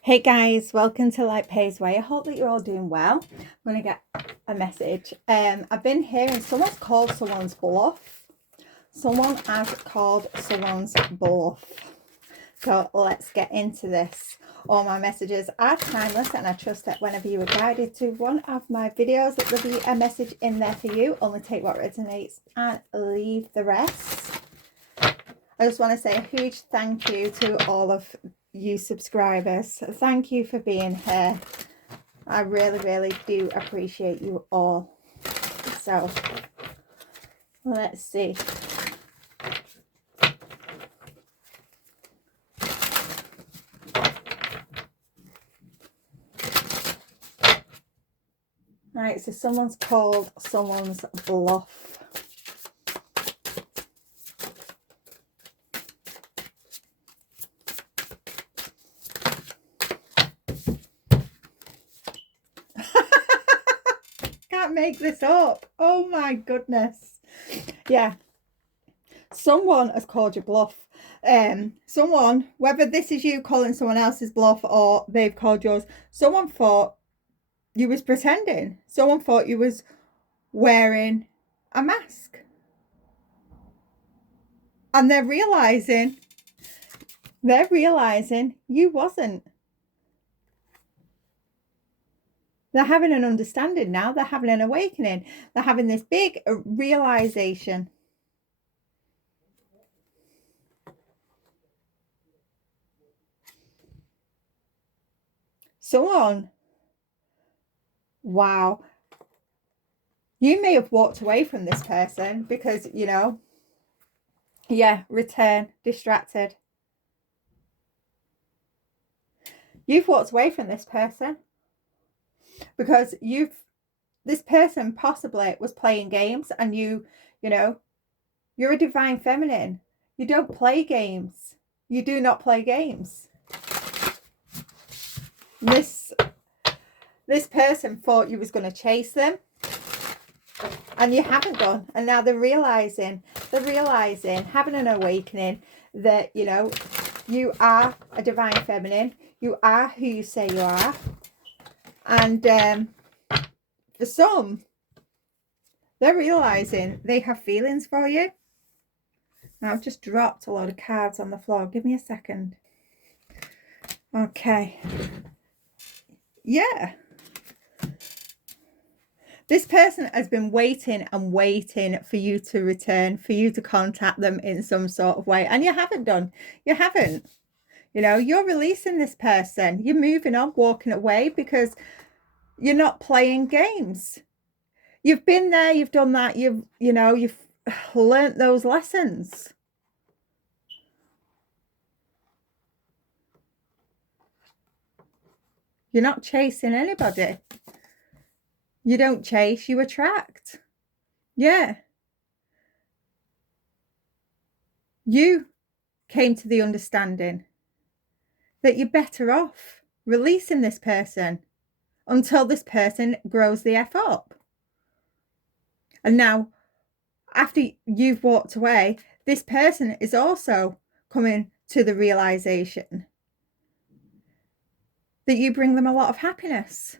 Hey guys, welcome to Light Pays Way. I hope that you're all doing well. I'm going to get a message. I've been hearing someone's called someone's bluff. Someone has called someone's bluff. So let's get into this. All my messages are timeless, and I trust that whenever you are guided to one of my videos, that there'll be a message in there for you. Only take what resonates and leave the rest. I just want to say a huge thank you to all of you subscribers. Thank you for being here. I really do appreciate you all. So let's see. Right, so someone's called someone's bluff. Can't make this up. Oh my goodness. Yeah. Someone has called you bluff. Someone, whether this is you calling someone else's bluff or they've called yours, someone thought you was pretending. Someone thought you was wearing a mask. And they're realizing you wasn't. They're having an understanding now. They're having an awakening. They're having this big realization. Someone, wow. You may have walked away from this person because, return, distracted. You've walked away from this person because this person possibly was playing games, and you're a divine feminine. You don't play games. You do not play games. This person thought you was going to chase them, and you haven't done. And now they're realizing, having an awakening that, you are a divine feminine. You are who you say you are. And for some, they're realizing they have feelings for you. Now, I've just dropped a load of cards on the floor. Give me a second. Okay. Yeah. This person has been waiting and waiting for you to return, for you to contact them in some sort of way. And you haven't done. You haven't. You're releasing this person. You're moving on, walking away, because you're not playing games. You've been there, you've done that, you've learnt those lessons. You're not chasing anybody. You don't chase, you attract. Yeah. You came to the understanding that you're better off releasing this person until this person grows the F up. And now, after you've walked away, this person is also coming to the realization that you bring them a lot of happiness.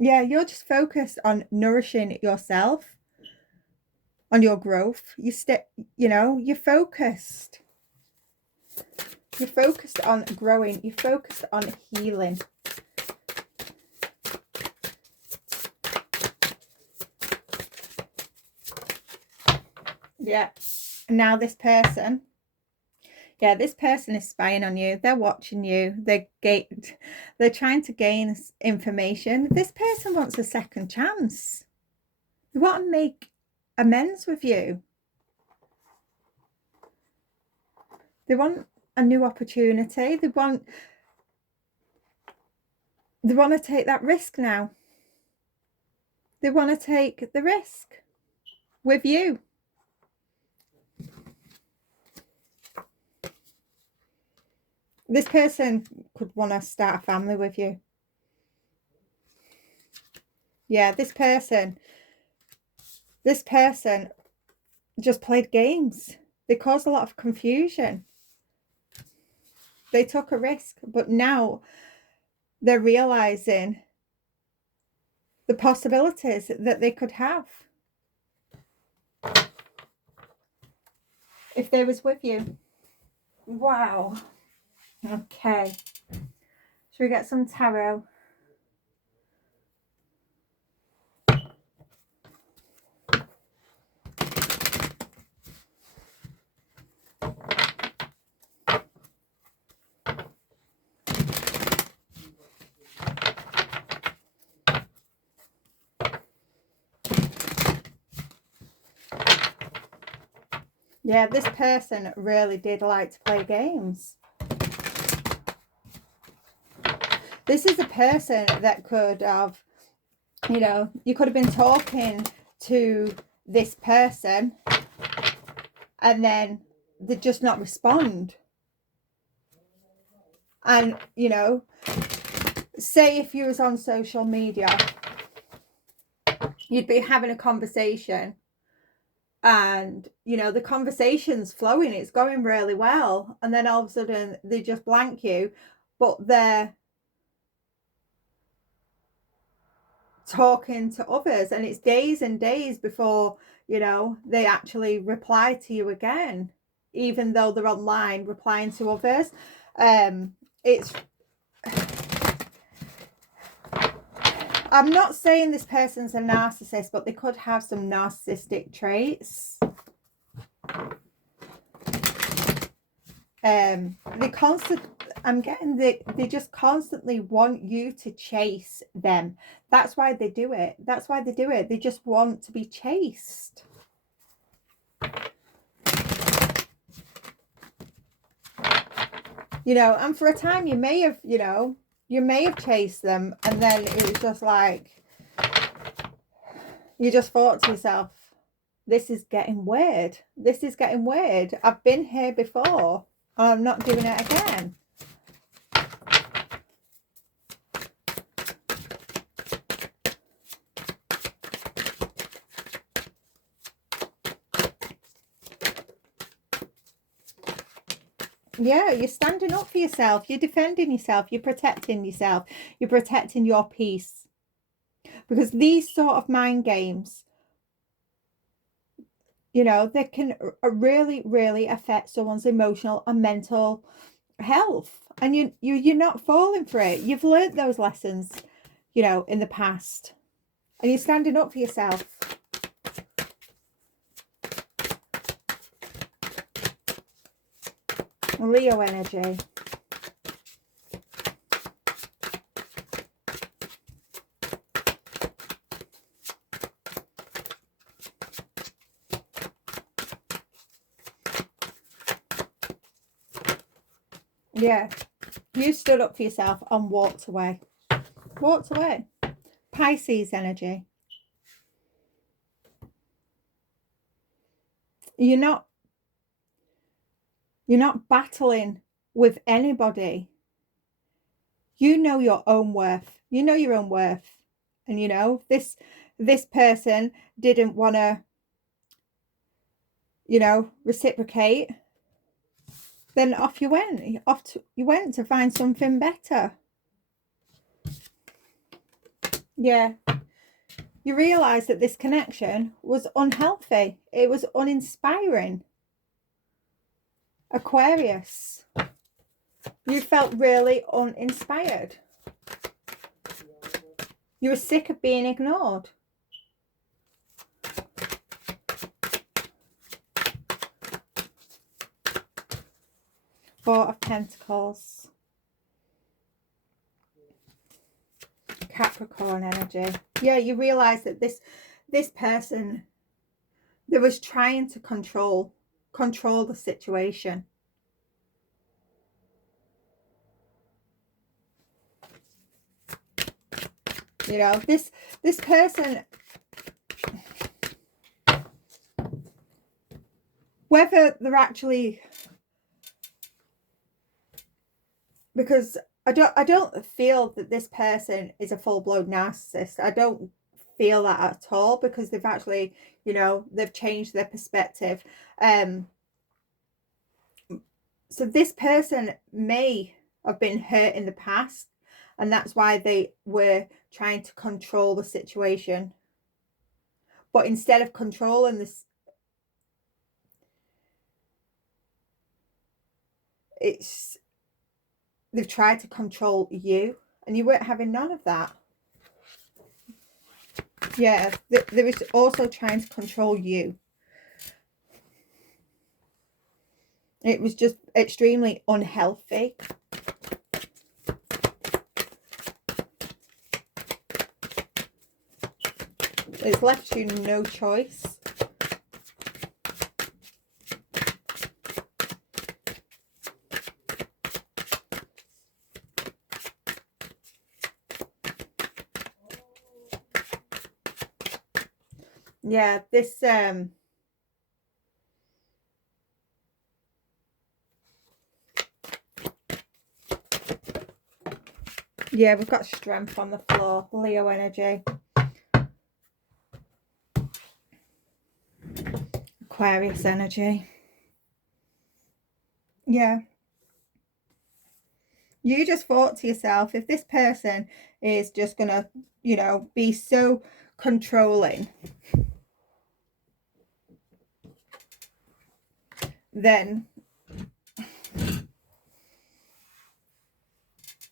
Yeah, you're just focused on nourishing yourself, on your growth. You're focused. You're focused on growing. You're focused on healing. Yeah. Now this person is spying on you. They're watching you. They're trying to gain information. This person wants a second chance. They want to make amends with you. They want a new opportunity. They want to take that risk now. They want to take the risk with you. This person could want to start a family with you. Yeah, this person just played games. They caused a lot of confusion. They took a risk, but now they're realizing the possibilities that they could have if they was with you. Wow. Okay. Should we get some tarot? Yeah, this person really did like to play games. This is a person that could have, you know, you could have been talking to this person and then they just not respond. And, you know, say if you was on social media, you'd be having a conversation and, you know, the conversation's flowing, it's going really well. And then all of a sudden they just blank you, but they're talking to others and it's days and days before, you know, they actually reply to you again, even though they're online replying to others. It's, I'm not saying this person's a narcissist, but they could have some narcissistic traits. I'm getting they just constantly want you to chase them. That's why they do it. That's why they do it. They just want to be chased. You know, and for a time you may have, you know, you may have chased them and then it was just like, you just thought to yourself, this is getting weird. This is getting weird. I've been here before. I'm not doing it again. Yeah, you're standing up for yourself. You're defending yourself. You're protecting yourself. You're protecting your peace. Because these sort of mind games, you know, they can really, really affect someone's emotional and mental health. And you're not falling for it. You've learned those lessons, you know, in the past. And you're standing up for yourself. Leo energy. Yeah, you stood up for yourself and walked away. Walked away. Pisces energy. You're not battling with anybody. You know your own worth. You know your own worth. And you know, this person didn't want to, you know, reciprocate. Then off you went. You went to find something better. Yeah. You realise that this connection was unhealthy. It was uninspiring. Aquarius. You felt really uninspired. You were sick of being ignored. Four of Pentacles. Capricorn energy. Yeah, you realise that this person, they was trying to control the situation. You know, this person, whether they're actually, because I don't feel that this person is a full-blown narcissist. I don't feel that at all, because they've actually, you know, they've changed their perspective. So this person may have been hurt in the past, and that's why they were trying to control the situation. But instead of controlling this, they've tried to control you, and you weren't having none of that. Yeah, they was also trying to control you. It was just extremely unhealthy. It's left you no choice. Yeah, this yeah, we've got strength on the floor. Leo energy. Aquarius energy. Yeah. You just thought to yourself, if this person is just going to, you know, be so controlling, then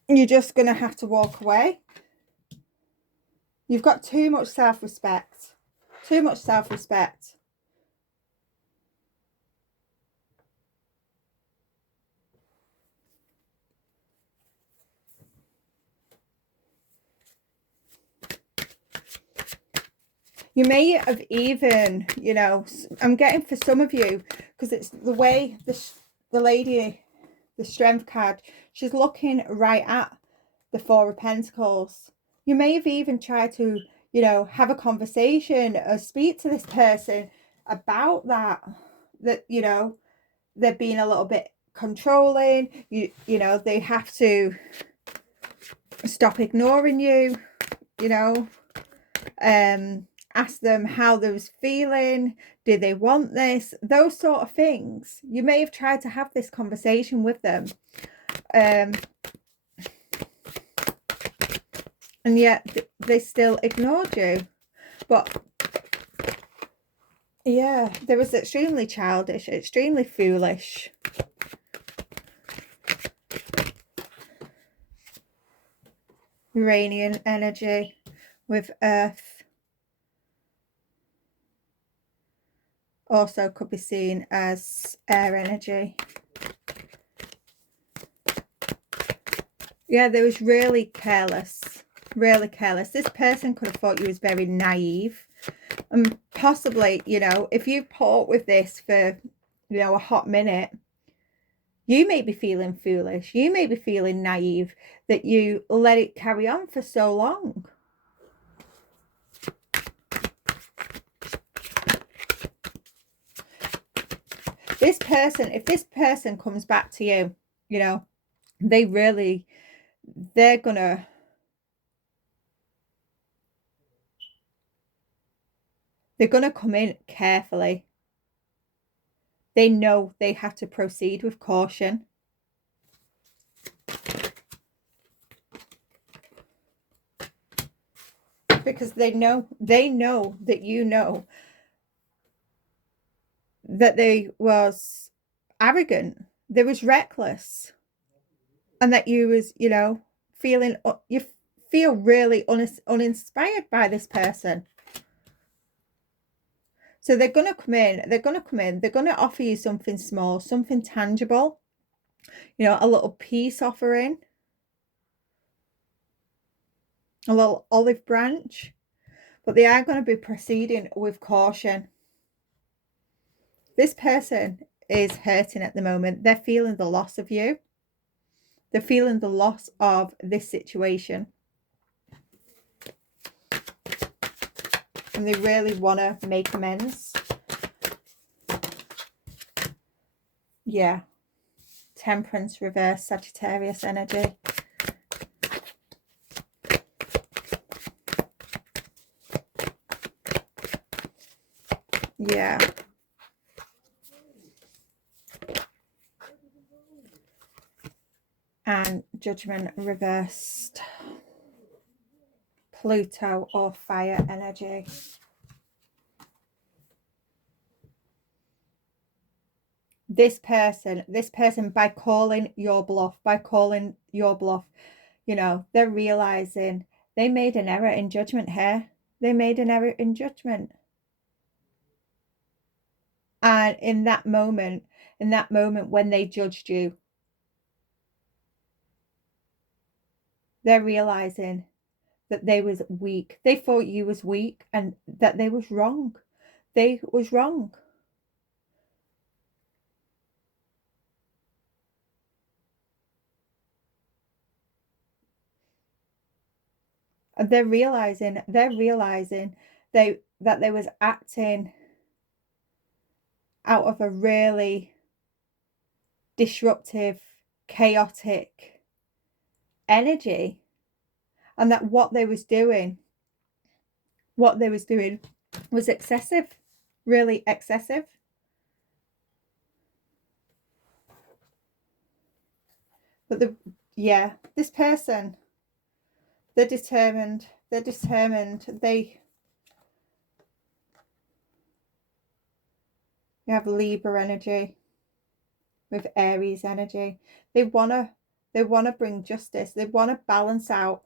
you're just going to have to walk away. You've got too much self-respect. Too much self-respect. You may have even, you know, I'm getting for some of you, because it's the way the lady, the strength card, she's looking right at the Four of Pentacles. You may have even tried to, you know, have a conversation or speak to this person about that, you know, they're being a little bit controlling. You know, they have to stop ignoring you, you know, ask them how they was feeling, do they want this, those sort of things. You may have tried to have this conversation with them, and yet they still ignored you. But yeah, they was extremely childish, extremely foolish. Uranian energy with Earth. Also could be seen as air energy. Yeah, they was really careless. Really careless. This person could have thought you was very naive. And possibly, you know, if you put up with this for, you know, a hot minute, you may be feeling foolish. You may be feeling naive that you let it carry on for so long. This person, if this person comes back to you, you know, they're gonna come in carefully. They know they have to proceed with caution. Because they know that you know that they was arrogant, they was reckless, and that you was, you know, feeling, you feel really uninspired by this person. So they're going to come in, they're going to offer you something small, something tangible, you know, a little peace offering, a little olive branch, but they are going to be proceeding with caution. This person is hurting at the moment. They're feeling the loss of you. They're feeling the loss of this situation. And they really want to make amends. Yeah. Temperance reverse, Sagittarius energy. Yeah. and Judgment reversed. Pluto or fire energy. This person, by calling your bluff, you know, they're realizing they made an error in judgment here. They made an error in judgment. And in that moment when they judged you, they're realizing that they was weak. They thought you was weak and that they was wrong. They was wrong. And they're realizing that they was acting out of a really disruptive, chaotic energy, and that what they was doing was excessive, really excessive. But this person, they're determined. You have Libra energy with Aries energy. They wanna bring justice. They wanna balance out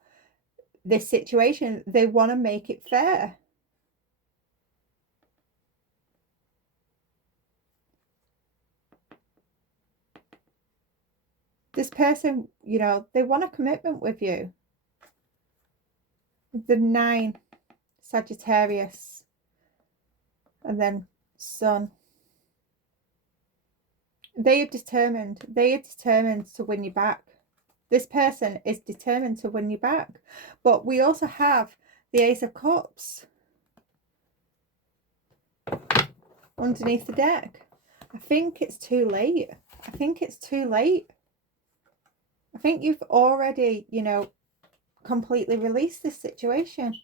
this situation. They wanna make it fair. This person, you know, they want a commitment with you. The 9, Sagittarius, and then Sun. They are determined to win you back. This person is determined to win you back. But we also have the Ace of Cups underneath the deck. I think it's too late. I think you've already, you know, completely released this situation.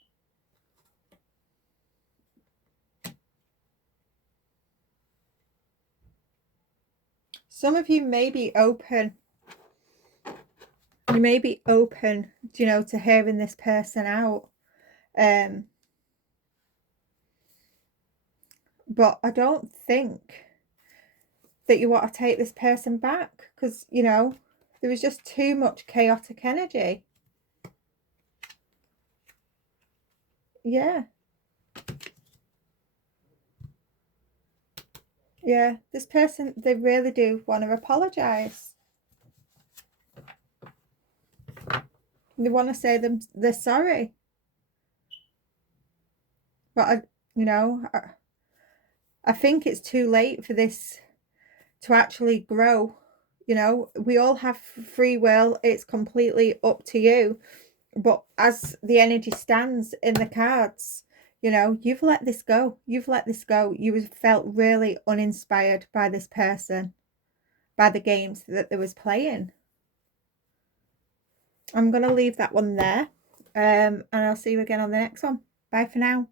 Some of you may be open. You may be open, you know, to hearing this person out. But I don't think that you want to take this person back, because, you know, there was just too much chaotic energy. Yeah. Yeah, this person, they really do want to apologize. They want to say they're sorry. But I think it's too late for this to actually grow. You know, we all have free will. It's completely up to you. But as the energy stands in the cards, you know, you've let this go. You've let this go. You felt really uninspired by this person, by the games that they was playing. I'm going to leave that one there. And I'll see you again on the next one. Bye for now.